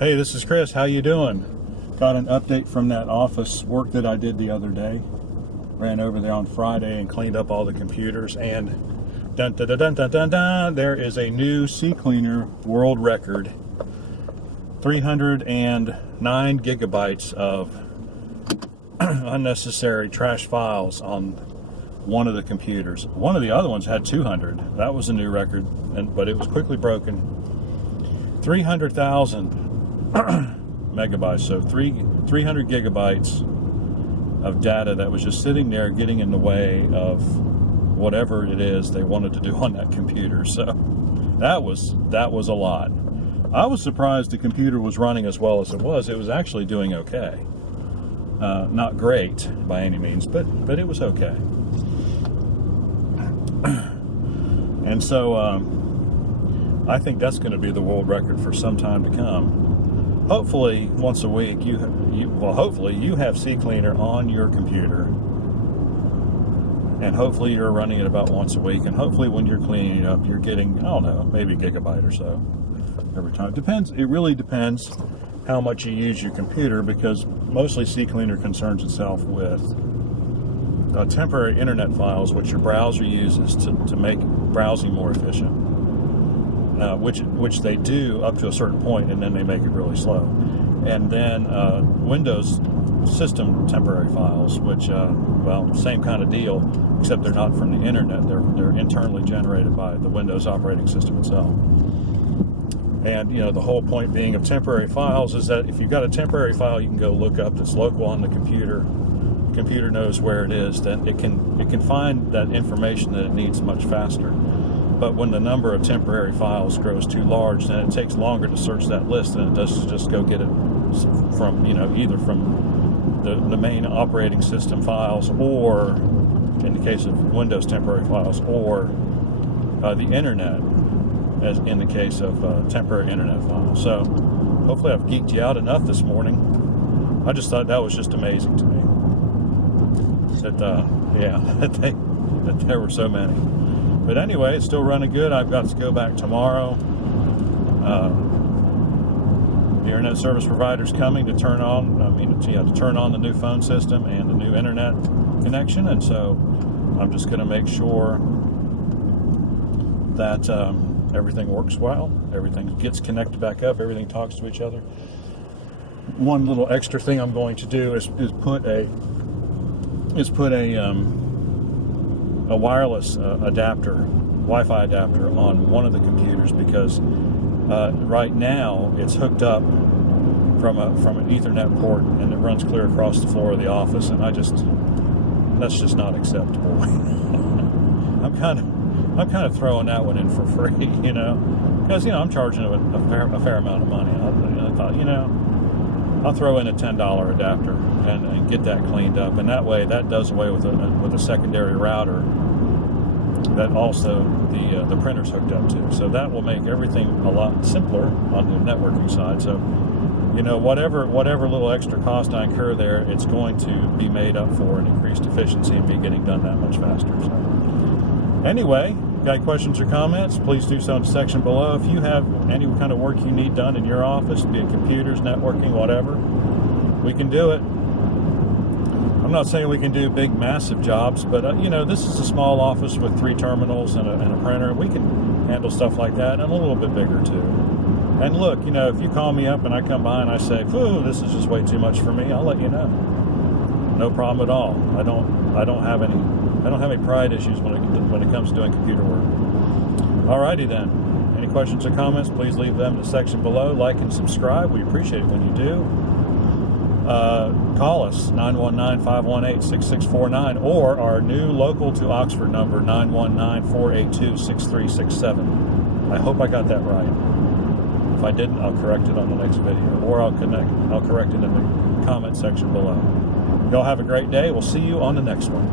Hey, this is Chris. How you doing? Got an update from that office work that I did the other day. Ran over there on Friday and cleaned up all the computers, and dun dun dun dun dun dun, dun, there is a new Ccleaner world record. 309 gigabytes of unnecessary trash files on one of the computers. One of the other ones had 200. That was a new record, but it was quickly broken. 300,000 megabytes, so 300 gigabytes of data that was just sitting there getting in the way of whatever it is they wanted to do on that computer. So that was a lot. I was surprised the computer was running as well as it was. It was actually doing okay. Not great by any means, but it was okay. And so I think that's going to be the world record for some time to come. Hopefully, once a week, hopefully you have Ccleaner on your computer, and hopefully you're running it about once a week, and hopefully when you're cleaning it up, you're getting, I don't know, maybe a gigabyte or so every time. It really depends how much you use your computer, because mostly Ccleaner concerns itself with temporary internet files, which your browser uses to make browsing more efficient. Which they do up to a certain point, and then they make it really slow. And then Windows system temporary files, which, well, same kind of deal, except they're not from the internet. They're internally generated by the Windows operating system itself. And, you know, the whole point being of temporary files is that if you've got a temporary file you can go look up that's local on the computer, the computer knows where it is, then it can find that information that it needs much faster. But when the number of temporary files grows too large, then it takes longer to search that list than it does to just go get it from, you know, either from the main operating system files, or in the case of Windows temporary files, or the internet, as in the case of temporary internet files. So hopefully I've geeked you out enough this morning. I just thought that was just amazing to me. That there were so many. But anyway, it's still running good. I've got to go back tomorrow. The internet service provider's coming to turn on, to turn on the new phone system and the new internet connection. And so I'm just going to make sure that everything works well, everything gets connected back up, everything talks to each other. One little extra thing I'm going to do is put a wireless adapter, Wi-Fi adapter on one of the computers, because right now it's hooked up from an Ethernet port, and it runs clear across the floor of the office, and that's just not acceptable. I'm kind of throwing that one in for free, you know, because I'm charging it a fair amount of money. I thought, I'll throw in a $10 adapter and get that cleaned up, and that way that does away with a secondary router that also the printer's hooked up to. So that will make everything a lot simpler on the networking side. So whatever little extra cost I incur there, it's going to be made up for in increased efficiency and me getting done that much faster. So anyway, got questions or comments, please do so in the section below. If you have any kind of work you need done in your office, be it computers, networking, whatever, we can do it. I'm not saying we can do big, massive jobs, but this is a small office with 3 terminals and a printer. We can handle stuff like that, and a little bit bigger too. And look, if you call me up and I come by and I say, "Phew, this is just way too much for me," I'll let you know. No problem at all. I don't have any pride issues when it comes to doing computer work. Alrighty then. Any questions or comments, please leave them in the section below. Like and subscribe. We appreciate it when you do. Call us, 919-518-6649, or our new local to Oxford number, 919-482-6367. I hope I got that right. If I didn't, I'll correct it on the next video, or I'll correct it in the comment section below. Y'all have a great day. We'll see you on the next one.